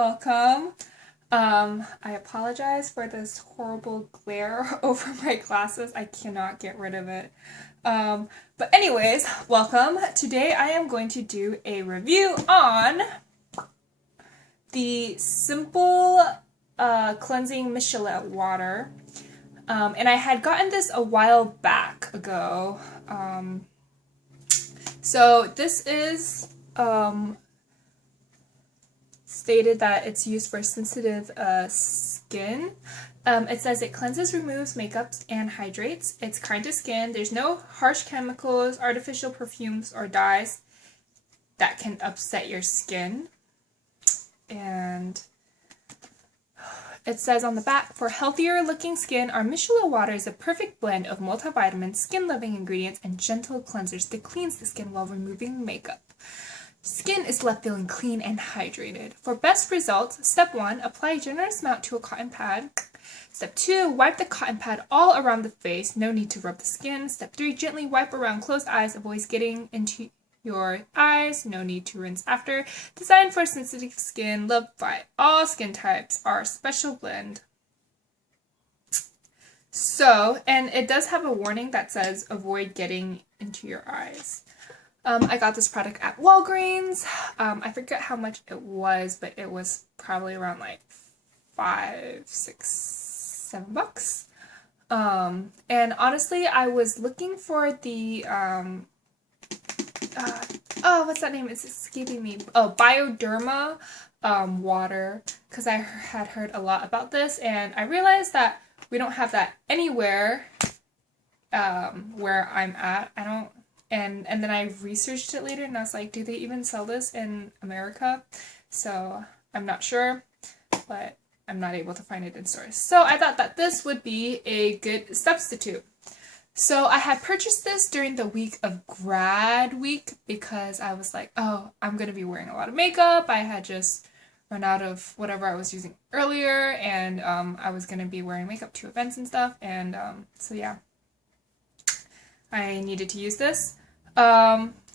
welcome. I apologize for this horrible glare over my glasses. I cannot get rid of it. But anyways, welcome. Today I am going to do a review on the simple cleansing Micellar water. And I had gotten this a while back ago. So this is stated that it's used for sensitive skin. It says it cleanses, removes makeups, and hydrates. It's kind to skin. There's no harsh chemicals, artificial perfumes, or dyes that can upset your skin. And it says on the back, for healthier looking skin, our Micellar water is a perfect blend of multivitamins, skin-loving ingredients, and gentle cleansers that cleans the skin while removing makeup. Skin is left feeling clean and hydrated. For best results, step 1, apply a generous amount to a cotton pad. Step 2, wipe the cotton pad all around the face. No need to rub the skin. Step 3, gently wipe around closed eyes. Avoid getting into your eyes. No need to rinse after. Designed for sensitive skin. Loved by all skin types. Our special blend. So, and it does have a warning that says avoid getting into your eyes. I got this product at Walgreens. I forget how much it was, but it was probably around like $5, $6, $7. And honestly, I was looking for the, what's that name? It's escaping me. Oh, Bioderma, water, because I had heard a lot about this, and I realized that we don't have that anywhere, where I'm at. I don't. And then I researched it later and I was like, do they even sell this in America? So I'm not sure, but I'm not able to find it in stores. So I thought that this would be a good substitute. So I had purchased this during the week of grad week because I was like, oh, I'm going to be wearing a lot of makeup. I had just run out of whatever I was using earlier, and I was going to be wearing makeup to events and stuff. And so yeah, I needed to use this.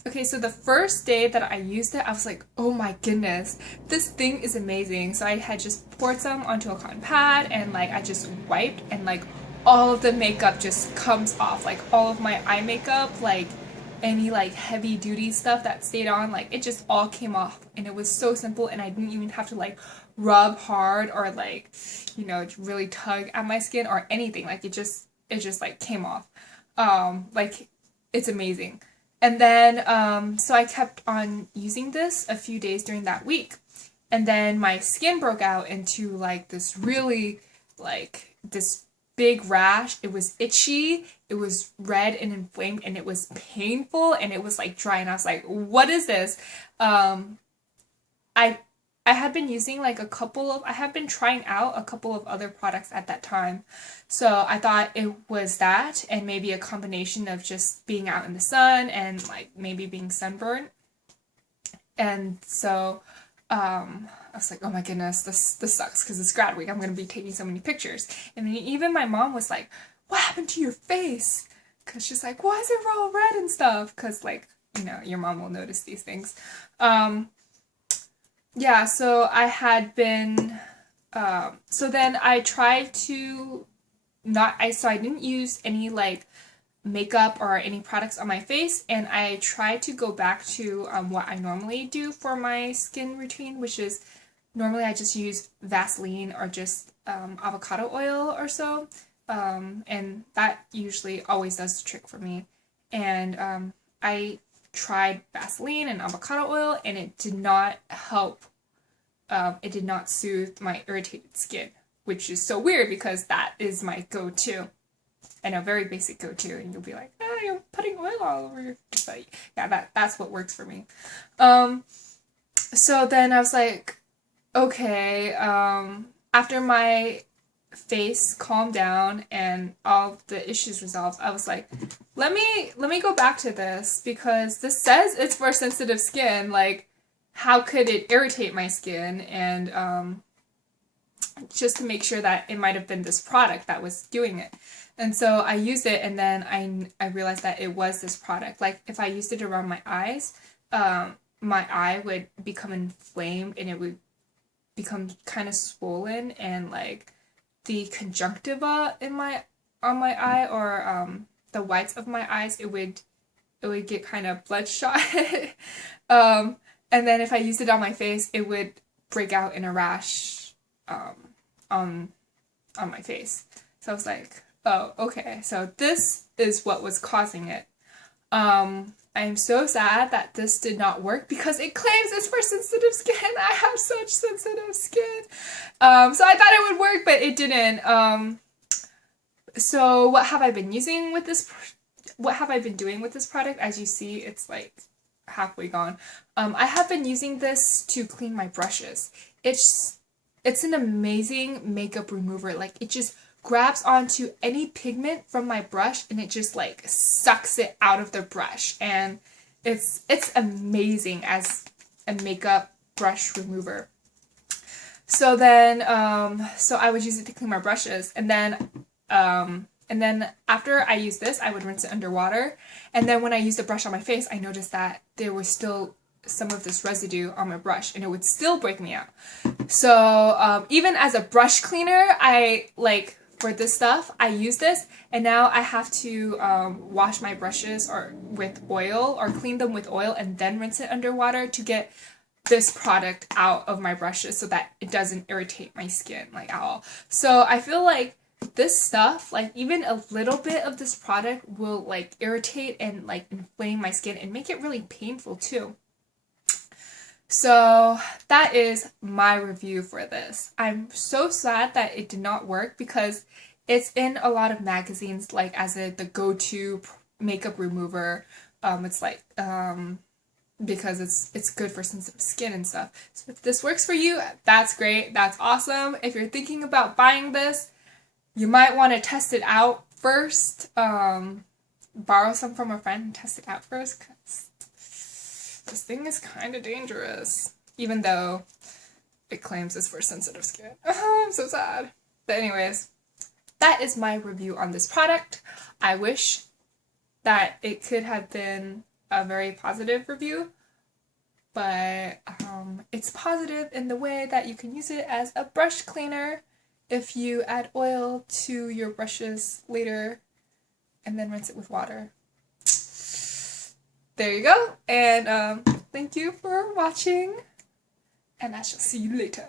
Okay, so the first day that I used it, I was like, oh my goodness, this thing is amazing. So I had just poured some onto a cotton pad, and like I just wiped, and like all of the makeup just comes off, like all of my eye makeup, like any like heavy duty stuff that stayed on, like it just all came off, and it was so simple, and I didn't even have to like rub hard or like, you know, really tug at my skin or anything. Like it just like came off. Like it's amazing. And then, so I kept on using this a few days during that week. And then my skin broke out into like this really, like this big rash. It was itchy, it was red and inflamed, and it was painful, and it was like dry. And I was like, what is this? I had been using like I had been trying out a couple of other products at that time. So I thought it was that, and maybe a combination of just being out in the sun and like maybe being sunburned. And so I was like, oh my goodness, this sucks because it's grad week. I'm going to be taking so many pictures. And then even my mom was like, what happened to your face? Because she's like, why is it all red and stuff? Because like, you know, your mom will notice these things. Yeah, so I had been, so then I tried to so I didn't use any like makeup or any products on my face, and I tried to go back to what I normally do for my skin routine, which is normally I just use Vaseline or just avocado oil or so, and that usually always does the trick for me. And I tried Vaseline and avocado oil, and it did not help. It did not soothe my irritated skin, which is so weird because that is my go-to. I know, very basic go-to, and you'll be like, oh, you're putting oil all over your face. But yeah, that's what works for me. So then I was like, okay, after my face calmed down and all the issues resolved, I was like, let me go back to this, because this says it's for sensitive skin. Like, how could it irritate my skin? And just to make sure that it might have been this product that was doing it. And so I used it, and then I realized that it was this product. Like, if I used it around my eyes, my eye would become inflamed, and it would become kind of swollen, and like the conjunctiva in my on my eye, or the whites of my eyes, it would get kind of bloodshot. And then if I used it on my face, it would break out in a rash on my face. So I was like, oh, okay, so this is what was causing it. I'm so sad that this did not work because it claims it's for sensitive skin. I have such sensitive skin. So I thought it would work, but it didn't. So what have I been using with this? What have I been doing with this product? As you see, it's like halfway gone. I have been using this to clean my brushes. It's an amazing makeup remover. Like, it just grabs onto any pigment from my brush and it just like sucks it out of the brush, and it's amazing as a makeup brush remover. So then so I would use it to clean my brushes, and then after I use this, I would rinse it underwater, and then when I used the brush on my face, I noticed that there was still some of this residue on my brush and it would still break me out. So even as a brush cleaner, I like, for this stuff, I use this, and now I have to wash my brushes with oil, or clean them with oil and then rinse it underwater to get this product out of my brushes so that it doesn't irritate my skin like at all. So I feel like this stuff, like even a little bit of this product will like irritate and like inflame my skin and make it really painful too. So that is my review for this. I'm so sad that it did not work because it's in a lot of magazines like as the go-to makeup remover. It's like because it's good for sensitive skin and stuff. So if this works for you, that's great. That's awesome. If you're thinking about buying this, you might want to test it out first. Borrow some from a friend and test it out first, because this thing is kind of dangerous, even though it claims it's for sensitive skin. I'm so sad. But anyways, that is my review on this product. I wish that it could have been a very positive review, but it's positive in the way that you can use it as a brush cleaner if you add oil to your brushes later and then rinse it with water. There you go, and thank you for watching, and I shall see you later.